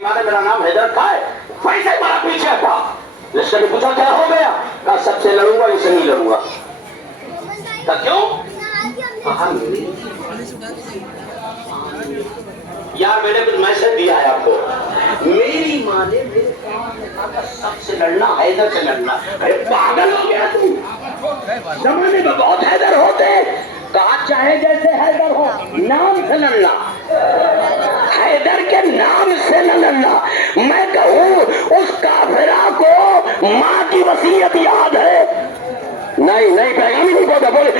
मेरा नाम हैदर था, वैसे ही मेरा पीछे था। लिस्टर ने पूछा क्या हो गया, कहा सबसे लड़ूंगा, इसे नहीं लड़ूंगा। कहा क्यों? कहा यार मैंने कुछ मैसेज दिया है आपको। मेरी माँ ने मेरे कहा सबसे लड़ना हैदर से लड़ना। अरे पागल हो गया तू, जमाने में बहुत हैदर होते, कहा चाहे जैसे हैदर हो, नाम से लड़ना, हैदर के नाम से न लड़ना। मैं कहूँ उस काफिरा को माँ की वसीयत याद है? नहीं नहीं, पैगामी नहीं बोलता, बोले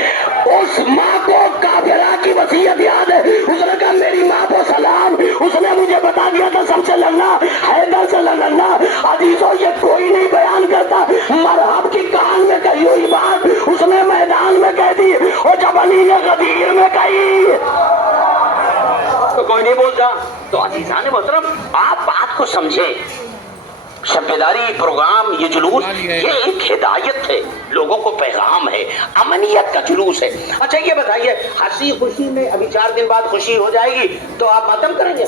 उस माँ को काफिरा की वसीयत याद है। उसने कहा मेरी माँ को सलाम, उसने मुझे बता दिया था सबसे लड़ना हैदर से लड़ना। अजीजों ये कोई नहीं बयान करता, मरहब की कान में कही हुई बात उसने मैदान में कह दी, और जब अली ने गदीर में कही तो कोई नहीं बोलता। तो अजीजान मोहतरम आप बात को समझे, शब्बेदारी प्रोग्राम, ये जुलूस, ये एक हिदायत है, लोगों को पैगाम है, अमनियत का जुलूस है। अच्छा ये बताइए, हंसी खुशी में अभी 4 दिन बाद खुशी हो जाएगी तो आप मातम करेंगे,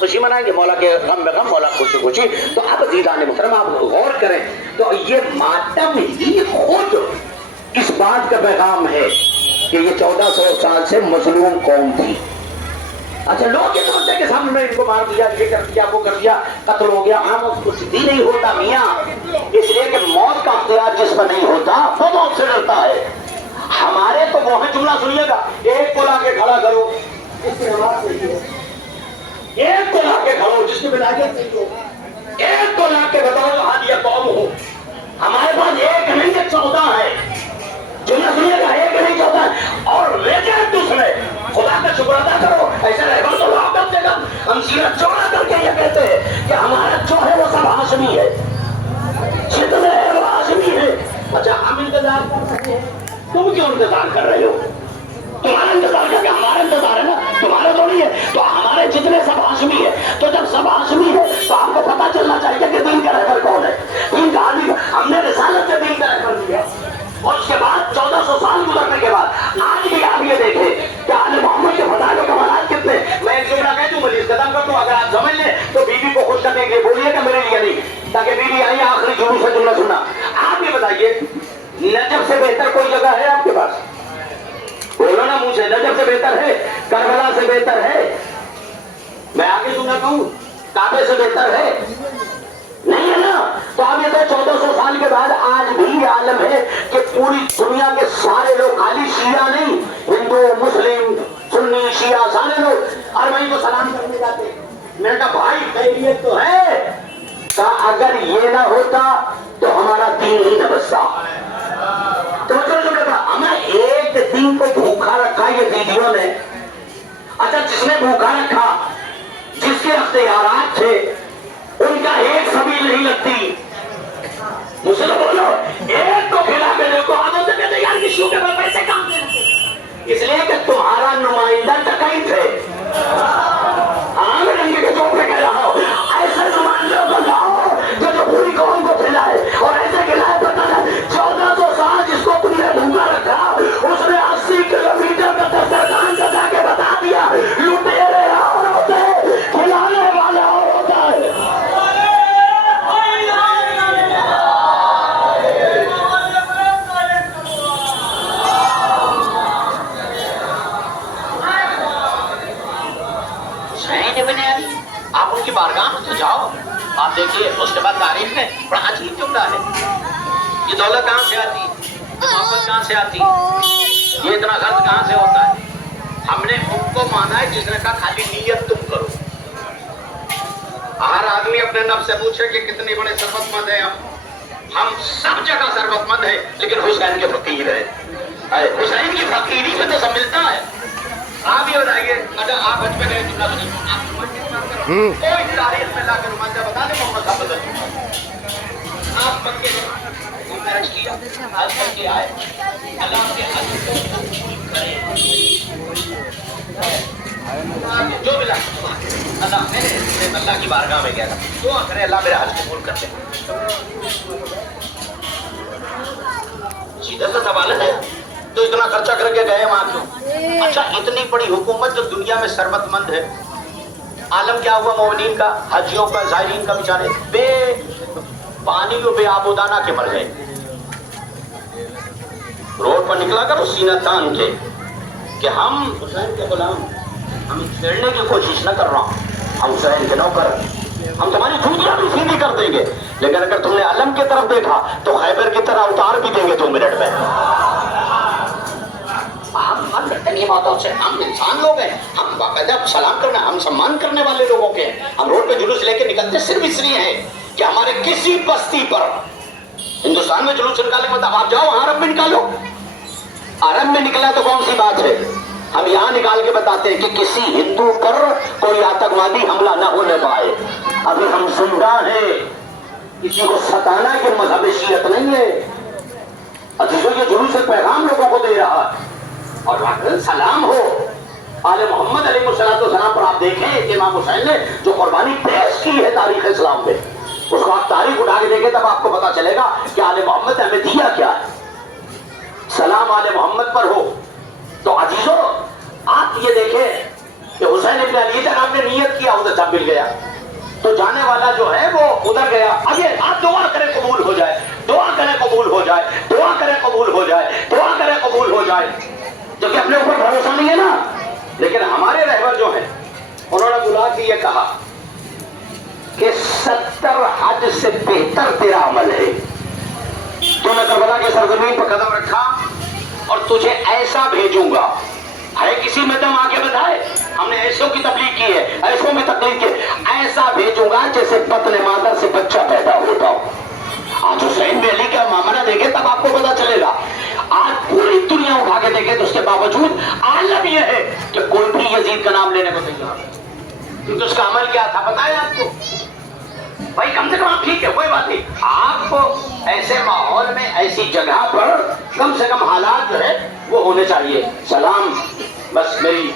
खुशी मनाएंगे, मौला के गम में गम, मौला खुशी खुशी। तो आप अजीजान मोहतरम आप गौर करें, तो ये मातम ही खुद इस बात का पैगाम है कि ये 1400 साल से मजलूम कौम थी। अच्छा लोग ये समझते हैं कि सामने इनको मार दिया, ये कर दिया, वो कर दिया, कत्ल हो गया, आम कुछ भी नहीं होता मियाँ, इसलिए कि मौत का अख्तियार जिस पर नहीं होता वो मौत से डरता है। हमारे तो वो है, जुमला सुनिएगा, एक को लाके खड़ा करो जिसकी नमाज नहीं हो, एक को लाके खड़ो जिसकी विलायत नहीं हो, एक को लाके बताओ जो हादिया कौम हो। हमारे पास एक नहीं है, 14 है। जुमला सुनिएगा, एक नहीं 14, और लेके दूसरे खुदा का शुक्र अदा करो, ऐसे रहेगा तो वापस देगा। हम सीरत चौड़ा करके ये कहते हैं कि हमारा जो है वो सब हाशमी है, जितने है वो हाशमी है। अच्छा हम इंतजार कर रहे हैं, तुम क्यों इंतजार कर रहे हो? तुम्हारा इंतजार करके हमारा इंतजार है ना, तुम्हारा तो नहीं है। तो हमारे जितने सब हाशमी है, तो जब सब हाशमी है तो आपको पता चलना चाहिए कि दीन का रहबर कौन है। दीन का आदमी, हमने रिसालत से दीन का रहबर दिया, और उसके बाद 1400 साल गुजरने के बाद आज भी आप ये देखें कि आले मोहम्मद के फजाइल का मनाज कितने। मैं एक जुमला कह दूं, मजीद कदम कर दूं, अगर आप समझ लें तो बीवी को खुश करने के लिए बोलिएगा, मेरे लिए नहीं, ताकि बीवी आई आखिरी जुलूस से जुमला सुनना। आप ये बताइए, नजफ से बेहतर कोई जगह है आपके पास? बोलो ना मुंह से, नजफ से बेहतर है? करबला से बेहतर है? मैं आगे जुमला कहूं, काबे से बेहतर है? नहीं है ना। तो अब ये तो 1400 साल के बाद आज भी आलम है कि पूरी दुनिया के सारे लोग, खाली शिया नहीं, हिंदू मुस्लिम सुन्नी शिया सारे लोग अरबई को सलाम करने जाते। मैंने कहा भाई खैरियत तो है, कहा अगर ये ना होता तो हमारा दीन ही न बचता। तो हमें एक दिन को भूखा रखा ये दीदियों ने। अच्छा जिसने भूखा रखा, जिसके अख्तियारात थे, उनका एक सबील नहीं लगती। मुझसे तो बोलो, एक को खिला के देखो, आदों से कहते यार किसी के पास पैसे कहाँ थे, इसलिए कि तुम्हारा नुमाइंदा डकैत है। आम रंगे के चौक पे कह रहा हो, ऐसे नुमाइंदों को लाओ जो पूरी कौम को खिलाए, और ऐसे खिलाए पता है 1400 साल जिसको तुमने भूखा रखा, उसने 80 किलोमीटर का दस्तरखान सजा के बता दिया लुटेरे और होते, खिलाने वाला और होता है। आप उनकी बारगाह में तो जाओ, आप देखिए उसके बाद तारीफ में बड़ा अजीब जुमला है। ये दौलत कहाँ से आती, मोहब्बत कहाँ से आती, ये इतना खर्च कहाँ से होता है? हमने उनको माना है जिसने कहा खाली नियत तुम करो। हर आदमी अपने नफ्स से पूछे कि कितने बड़े सरबतमंद है हम सब जगह सरबतमंद है, लेकिन हुसैन के फकीर है। हुसैन की फकीरी में तो सब मिलता है। आप ये बताइए, अच्छा आप हज पे गए, जुमला सुनिए, कोई तारीख में लाकर रुमांजा बता दे मोहम्मद साहब, आप मक्के में हज किया, हज करके आए, अल्लाह के हज को करें, जो मिला अल्लाह, मैंने अल्लाह की बारगाह में गया था, दुआ करें अल्लाह मेरे हज कबूल कर ले। सीधा सा सवाल है, तो इतना खर्चा करके गए वहां क्यों? अच्छा इतनी बड़ी हुकूमत जो दुनिया में सरबतमंद है, عالم کیا ہوا مومنین کا، حجیوں کا، زائرین کا، بیچارے بے پانی کو بے آبودانہ کے مر گئے. روڈ پر نکلا کر سینہ تان کے کہ ہم حسین کے غلام، ہم چھیڑنے کی کوشش نہ کر رہا ہوں، ہم حسین کے نوکر، ہم تمہاری جھوٹیاں بھی سیدھی کر دیں گے، لیکن اگر تم نے علم کی طرف دیکھا تو خیبر کی طرح اتار بھی دیں گے 2 منٹ میں. ہم لڑتے نہیں باتوں سے، ہم انسان لوگ ہیں، ہم باقاعدہ سلام کرنا، ہم سمان کرنے والے لوگوں کے ہیں. ہم روڈ پہ جلوس لے کے نکلتے صرف اس لیے ہیں کہ ہمارے کسی بستی پر ہندوستان میں جلوس نکالنے مطلب آپ جاؤ عرب میں نکالو، عرب میں نکلا تو کون سی بات ہے. ہم یہاں نکال کے بتاتے ہیں کہ کسی ہندو پر کوئی آتنکوادی حملہ نہ ہونے پائے. ابھی ہم زندہ ہیں، کسی کو ستانا کہ مذہب شیعت نہیں ہے. عزیزوں یہ جلوس سے پیغام لوگوں کو دے رہا ہے. اور سلام ہو آل محمد علیہ السلام پر. آپ دیکھیں کہ امام حسین نے جو قربانی پیش کی ہے تاریخ اسلام میں، اس کو آپ تاریخ اٹھا کے دیکھیں تب آپ کو پتا چلے گا کہ آل محمد نے ہمیں دیا کیا ہے. سلام آل محمد پر ہو. تو عزیزوں آپ یہ دیکھیں کہ حسین ابن علی جناب نے نیت کیا، ادھر جب مل گیا تو جانے والا جو ہے وہ ادھر گیا. ابھی آپ دعا کریں قبول ہو جائے، دعا کریں قبول ہو جائے، دعا کریں قبول ہو جائے، دعا کریں قبول ہو جائے. جو کہ اپنے اوپر بھروسہ نہیں ہے نا. لیکن ہمارے رہبر جو ہیں انہوں نے بلا کے یہ کہا کہ 70 حج سے بہتر تیرا عمل ہے. تو نے کربلا کی سرزمین پر قدم رکھا اور تجھے ایسا بھیجوں گا. ہے کسی میں دم آگے بتائے، ہم نے ایسوں کی تبلیغ کی ہے، ایسوں میں تبلیغ کی، ایسا بھیجوں گا جیسے بطن مادر سے بچہ پیدا ہوتا ہو. آج حسین بن علی کا معاملہ دیکھیں تب آپ کو پتا چلے گا. آج پوری دنیا اٹھا کے دیکھیں تو اس کے باوجود عالم یہ ہے کہ کوئی بھی یزید کا نام لینے کو تیار ہے. کیونکہ اس کا عمل کیا تھا بتائیں آپ کو. بھائی کم سے کم آپ ٹھیک ہے کوئی بات نہیں، آپ کو ایسے ماحول میں ایسی جگہ پر کم سے کم حالات جو ہے وہ ہونے چاہیے. سلام بس میری